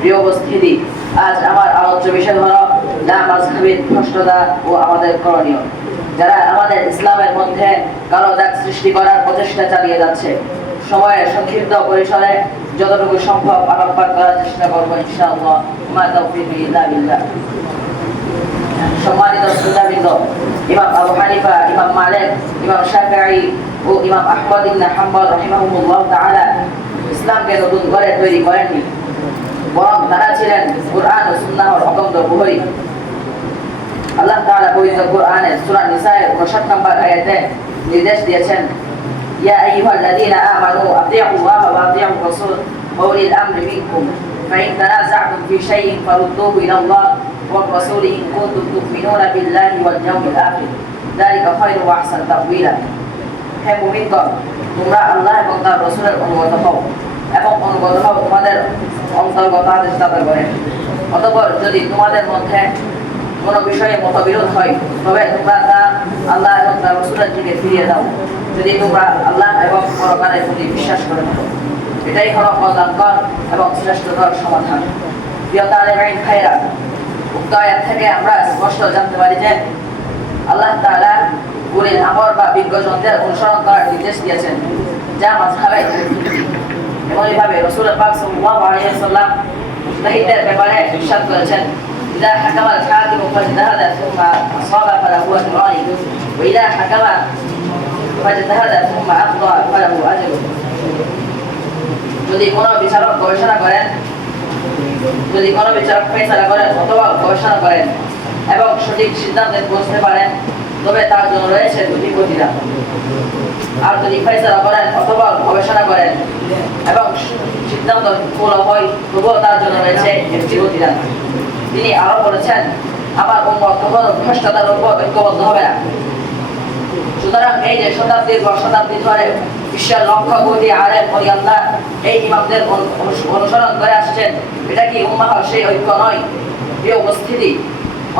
প্রিয় উপস্থিতি, আজ আমার আলোচ্য বিষয় হলো লামাযহাবির ভ্রষ্টতা ও আমাদের করণীয়। যারা আমাদের ইসলামের মধ্যে কালো দাগ সৃষ্টি করার প্রচেষ্টা চালিয়ে যাচ্ছে, সময়ের সংক্ষিপ্ত পরিসরে যতটুকু সম্ভব আলোকপাত করার চেষ্টা করবো ইনশাআল্লাহ। মা তাওফীকি ইল্লা বিল্লাহ। সম্মানিত শ্রোতাবৃন্দ, ইমাম আবু হানিফা, ইমাম মালিক, ইমাম শাফিঈ ও ইমাম আহমদ ইবনে হাম্বল রাহিমাহুমুল্লাহ তাআলা ইসলামকে নতুন করে তৈরি করেননি, বরং তারা ছিলেন কুরআন ও সুন্নাহর অখণ্ড প্রহরী। আল্লাহ তাআলা পবিত্র কুরআনের সূরা নিসায়ের 59 নম্বর আয়াতে নির্দেশ দিয়েছেন, ইয়া আইয়ুহাল্লাযীনা আমানু আতিউল্লাহ ওয়া আতিউর রাসূল ওয়া উলিল আমরি মিনকুম ফাইন তানাযা'তুম ফি শাইইন ফারুদ্দুহু ইলাল্লাহ ওয়া রাসূলি ইন কুনতুম তু'মিনুনা বিল্লাহি ওয়াল ইয়াউমিল আখির যালিকা খায়রুন ওয়া আহসানু তা'ওয়ীলা। হে মুমিনগণ, তোমরা আল্লাহ এবং তার রাসূলের অনুগত হও এবং অনুগত হও তোমাদের অন্তর্গত আদেশ তাদের করে। অতঃপর যদি তোমাদের মধ্যে কোনো বিষয়ে মতবিরোধ হয়, তবে তোমরা তা আল্লাহ এবং তার রাসূলের দিকে ফিরিয়ে দাও, যদি তোমরা আল্লাহ এবং পরকালের প্রতি বিশ্বাস করে থাকো। এটাই হলো কল্যাণকর এবং শ্রেষ্ঠতর সমাধান। প্রিয় তালেবাইন ভাইরা, উক্ত আয়াত থেকে আমরা স্পষ্ট জানতে পারি যে আল্লাহ তাআলা উলিল আমর বা বিজ্ঞজনদের অনুসরণ করার নির্দেশ দিয়েছেন, যা মাযহাবে। এবং এইভাবে রাসূল পাক সাল্লাল্লাহু আলাইহি ওয়াসাল্লাম মুজতাহিদের ব্যাপারে ইরশাদ করেছেন, ইযা হাকামাল হাকিমু ফাজতাহাদা সুম্মা আসাবা ফালাহু আজরান ওয়া ইযা হাকামা ফাজতাহাদা সুম্মা আখতা ফালাহু আজরুন। যদি কোনো বিচারক গবেষণা করেন, ফয়সালা করেন অথবা গবেষণা করেন এবং সঠিক সিদ্ধান্তে পৌঁছতে পারেন, তবে তার জন্য রয়েছে দুটি প্রতিদান। আর যদি ফয়সালা করেন অথবা গবেষণা করেন এবং সিদ্ধান্ত ভুল হয়, তবুও তার জন্য রয়েছে একটি প্রতিদান। তিনি আরো বলেছেন, আমার উম্মত কখনো ভ্রষ্টতার উপর ঐক্যবদ্ধ হবে না। সুতরাং এই যে শতাব্দীর পর শতাব্দী ধরে বিশ্বের লক্ষ কোটি আলেম ওলি আল্লাহ এই ইমামদের অনুসরণ করে আসছেন, এটা কি উম্মাহর সেই ঐক্য নয়? এই উপস্থিতি,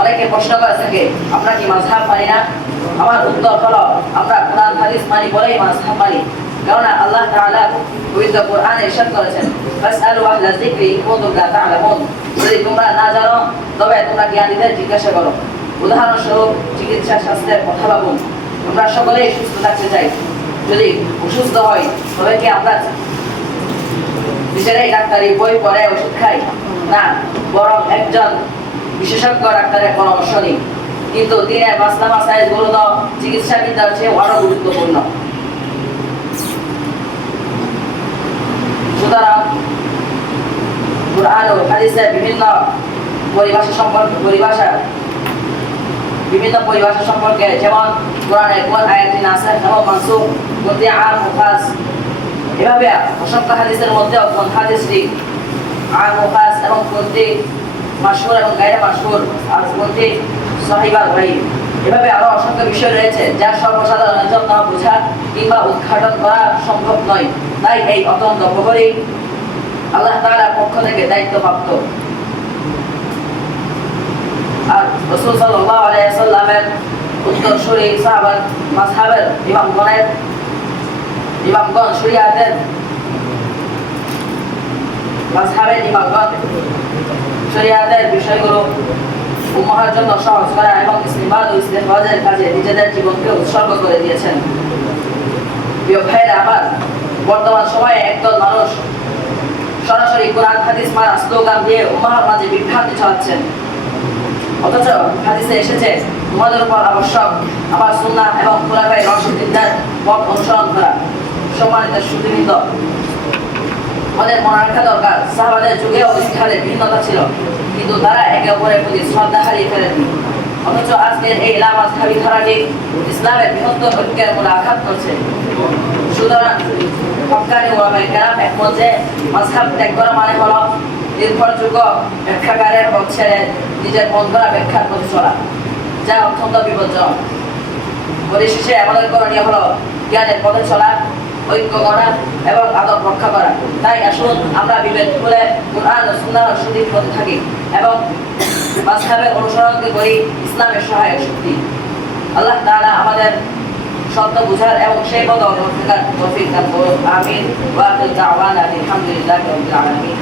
অনেকে প্রশ্ন করে থাকে, আমরা কি মাযহাব মানি না? আমার উত্তর হলো, আমরা কুরআন হাদিস মানি বলেই মাযহাব মানি। কেননা আল্লাহ তাআলা পবিত্র কুরআনে ইরশাদ করেছেন, ফাসআলু আহলা যিকরি ইন কুনতুম লা তা'লামুন। যদি তোমরা না জানো, তবে তোমরা জ্ঞানীদের জিজ্ঞাসা করো। উদাহরণস্বরূপ চিকিৎসা শাস্ত্রের কথা ভাবুন। আমরা সকলেই সুস্থ থাকতে চাই। যদি অসুস্থ হয়, তবে কি আমরা নিজেরাই ডাক্তারি বই পড়ে ওষুধ খাই? না, বরং একজন বিশেষজ্ঞ ডাক্তারের পরামর্শ নিই। কিন্তু দিনের মাসলা মাসাইল গুলো তো চিকিৎসা বিদ্যার চেয়ে আরো গুরুত্বপূর্ণ। সুতরাং কুরআন ও হাদিসের বিভিন্ন পরিভাষা সম্পর্কে, যেমন কোরআনের কোন আয়াতটি নাসিখ এবং মানসুখ, কোনটি আম ও খাস, এভাবে অসংখ্য হাদিসের মধ্যেও কোন হাদিসটি আম ও খাস এবং কোনটি মাশহুর এবং গায়রে মাশহুর, আর কোনটি সহিহ বা গরীব, এভাবে আরো অসংখ্য বিষয় রয়েছে যা সর্বসাধারণের জন্য বোঝা কিংবা উদ্ঘাটন করা সম্ভব নয়। তাই এই অত্যন্ত প্রহরী আল্লাহ তাআলার পক্ষ থেকে দায়িত্বপ্রাপ্ত। আর রাসূল সাল্লাল্লাহু আলাইহি ওয়াসাল্লামের উত্তরসূরি সাহাবা মাযহাবের ইমামগণ শরীয়তের বিষয়গুলো উম্মাহর জন্য সহজ করা এবং ইসতিমবাদ ও ইস্তেহবাজের কাজে নিজেদের জীবনকে উৎসর্গ করে দিয়েছেন। প্রিয় ভাইয়েরা আমার, বর্তমান সময়ে একদল মানুষ সরাসরি কোরআন হাদিস মানা স্লোগান দিয়ে উম্মাহর মাঝে বিভ্রান্তি ছড়াচ্ছেন। অথচ হাদিসে এসেছে, তোমাদের উপর আবশ্যক আমার সুন্নাহ এবং খুলাফায়ে রাশিদিনদের পথ অনুসরণ করা। সম্মানিত সুধীবৃন্দ, আমাদের মনে রাখা দরকার, সাহাবাদের যুগেও ইজতিহাদের ভিন্নতা ছিল, কিন্তু তারা একে অপরের প্রতি শ্রদ্ধা হারিয়ে ফেলেননি। অথচ আজকের এই লামাযহাবী ধারাটি ইসলামের বৃহত্তর ঐক্যের মূলে আঘাত করছে। সুতরাং হক্কানি ওলামায়ে কেরাম একমত যে মাযহাব ত্যাগ করা মানে হলো নির্ভরযোগ্য ব্যাখ্যাকারের পথ ছেড়ে নিজের মন করা ব্যাখ্যার পথে চলা, যা অত্যন্ত বিপজ্জনক। পরিশেষে আমাদের করণীয় হলো জ্ঞানের পথে চলা, ঐক্য গড়া এবং আদব রক্ষা করা। তাই আসুন আমরা বিবেক খুলে কুরআন ও সুন্নাহর সঠিক পথে থাকি এবং মাযহাবের অনুসরণকে করি ইসলামের সহায়ক শক্তি। আল্লাহ তাআলা আমাদের সত্য বুঝার এবং সেই পথ অবলম্বন করার তৌফিক দান করুন। আমিন। ওয়া আখিরু দাওয়ানা আলহামদুলিল্লাহি রাব্বিল আলামিন।